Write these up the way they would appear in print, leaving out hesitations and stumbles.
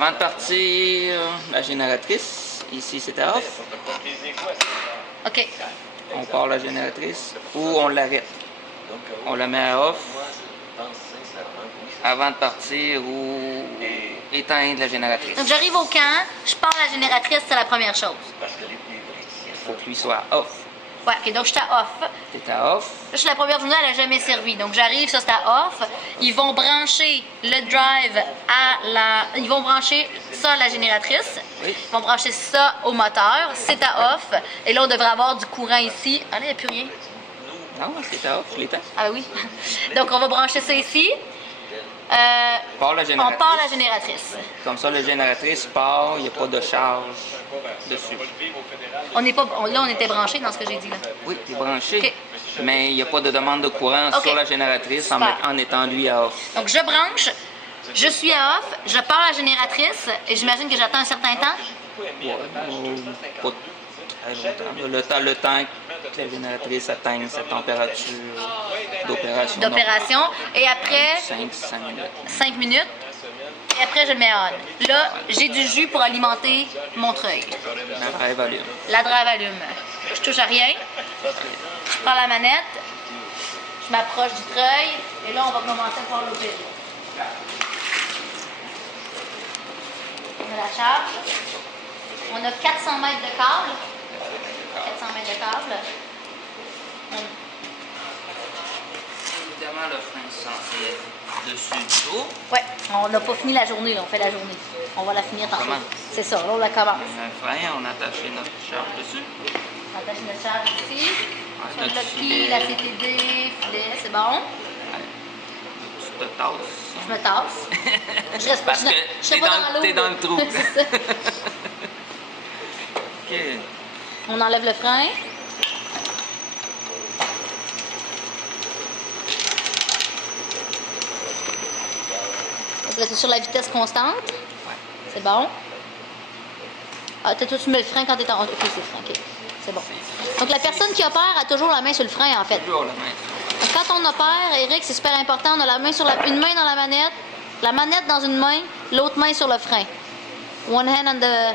Avant de partir, la génératrice, ici c'était off. OK. On part la génératrice ou on l'arrête. On la met à off avant de partir ou éteindre la génératrice. Donc, j'arrive au camp, je pars la génératrice, c'est la première chose. Il faut que lui soit off. Ouais, OK, donc je suis à off. T'es à off. Là, je suis la première journée, elle n'a jamais servi. Donc, j'arrive, ça, c'est à off. Ils vont brancher le drive à la... Ils vont brancher ça à la génératrice. Oui. Ils vont brancher ça au moteur. C'est à off. Et là, on devrait avoir du courant ici. Ah, là, il n'y a plus rien. Non, c'est à off, je l'éteins. Ah oui. Donc, on va brancher ça ici. Part la On génératrice. part la génératrice. Comme ça, la génératrice part, il n'y a pas de charge dessus. On n'est pas... Là, on était branché dans ce que j'ai dit, là. Oui, il est branché, OK. mais il n'y a pas de demande de courant OK. sur la génératrice en, Super. en étant lui à off. Donc, je branche. Je suis à off. Je pars la génératrice. Et j'imagine que j'attends un certain temps. Ouais, pas très longtemps. Le temps que la génératrice atteigne sa température d'opération. D'opération. Et après... 5 minutes. 5 minutes. Et après, je le mets on. Là, j'ai du jus pour alimenter mon treuil. La drive allume. La drive allume. Je touche à rien. Je prends la manette. Je m'approche du treuil. Et là, on va commencer à faire l'opérer. On a la charge. On a 400 mètres de câble. 400 mètres de câble. Évidemment, le frein centré dessus du dos. Ouais, on n'a pas fini la journée, là. On fait la journée. On va la finir tantôt. Comment? C'est ça, là, on la commence. Un frein, on attache notre charge dessus. On attache notre charge ici. Sur notre le filet. pied, la CTD, filet, c'est bon. Tu te tasses. Je me tasse. Je reste pas, Parce que je serai pas dans l'eau. t'es dans le trou. C'est ça. OK. On enlève le frein. Donc là, c'est sur la vitesse constante. C'est bon. Ah, toi, tu mets le frein quand tu es en... OK, c'est le frein. OK. C'est bon. Donc, la personne qui opère a toujours la main sur le frein, en fait. Toujours la main. Donc, quand on opère, Eric, c'est super important. On a la main sur une main dans la manette dans une main, l'autre main sur le frein. One hand on the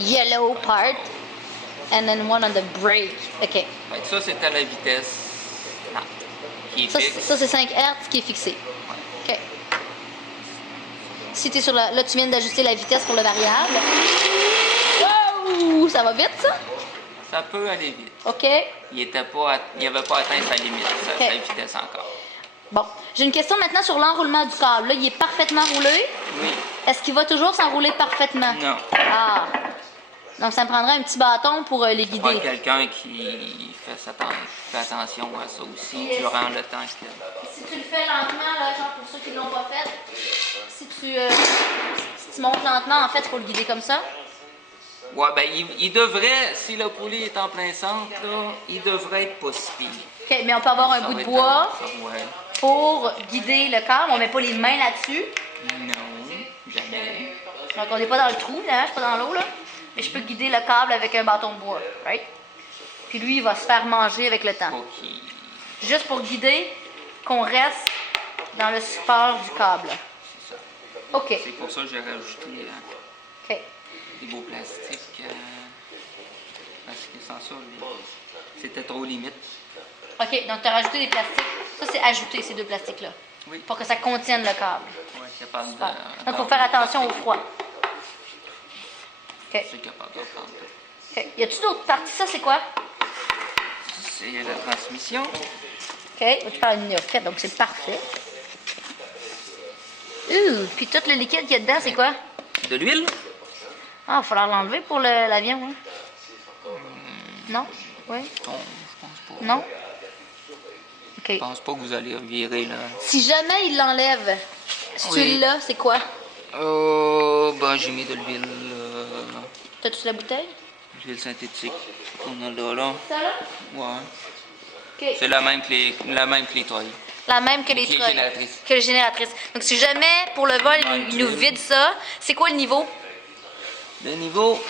yellow part, and then one on the brake. OK. Fait que ça, c'est à la vitesse qui est Ça, fixe. c'est 5 Hz qui est fixé. OK. Si tu es sur la... Là, tu viens d'ajuster la vitesse pour le variable. Wow! Ça va vite, ça? Ça peut aller vite. OK. Il n'avait pas atteint sa limite, OK. sa vitesse encore. Bon. J'ai une question maintenant sur l'enroulement du câble. Là, il est parfaitement roulé. Oui. Est-ce qu'il va toujours s'enrouler parfaitement? Non. Ah! Donc, ça me prendrait un petit bâton pour les Pas guider. quelqu'un qui fait attention à ça aussi Yes. durant le temps qu'il Si tu le fais lentement, là, genre pour ceux qui ne l'ont pas fait, si tu montes lentement, en fait, il faut le guider comme ça. Ouais, ben il devrait, si le poulie est en plein centre, là, il devrait être pas si pire. OK, mais on peut avoir un Ça bout va de être bois ça, ouais. pour guider le câble. On met pas les mains là-dessus. Non, jamais. Donc, on n'est pas dans le trou, là, je suis pas dans l'eau, là. Mais je peux guider le câble avec un bâton de bois, right? Puis lui, il va se faire manger avec le temps. OK. Juste pour guider qu'on reste dans le support du câble. C'est ça. OK. C'est pour ça que j'ai rajouté OK. des beaux plastiques. Parce que sans ça, c'était trop limite. OK, donc tu as rajouté des plastiques. Ça, c'est ajouter ces deux plastiques-là. Oui. Pour que ça contienne le câble. Ouais, capable de. Super. Donc, il faut faire attention au froid. OK. C'est capable d'en prendre. OK. Y a-tu d'autres parties? Ça, c'est quoi? C'est la transmission. OK. Tu parles d'une néophyte, donc c'est parfait. Puis tout le liquide qu'il y a dedans, c'est quoi? De l'huile? Ah, il va falloir l'enlever pour l'avion, hein? Non? Oui? Je pense pas. Non? Je OK. pense pas que vous allez virer là. Si jamais il l'enlève, si Oui. tu l'as, c'est quoi? Oh, ben j'ai mis de l'huile. T'as-tu la bouteille? L'huile synthétique. On a là. Ça, là? Ouais. OK. C'est la même que les toiles. La même que les Qui est treuils. génératrice. Que les génératrices. Donc, si jamais, pour le vol, il nous vide ça, c'est quoi le niveau? Le niveau,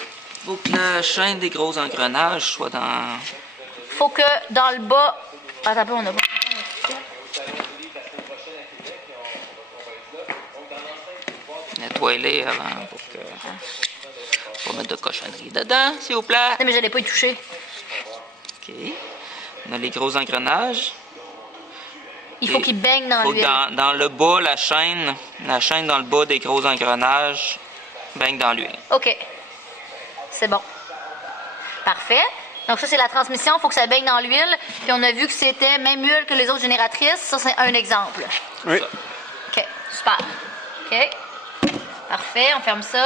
il faut que la chaîne des gros engrenages soit dans. Faut que dans le bas... Attends un peu, on a pas... Nettoie boiler avant pour que... Pas mettre de cochonnerie dedans, s'il vous plaît. Non, mais je n'allais pas y toucher. OK. On a les gros engrenages. Il faut qu'il baigne dans Faut l'huile. que dans le bas, la chaîne dans le bas des gros engrenages baigne dans l'huile. OK. C'est bon. Parfait. Donc ça, c'est la transmission. Il faut que ça baigne dans l'huile. Puis on a vu que c'était même huile que les autres génératrices. Ça, c'est un exemple. Oui. OK. Super. OK. Parfait. On ferme ça.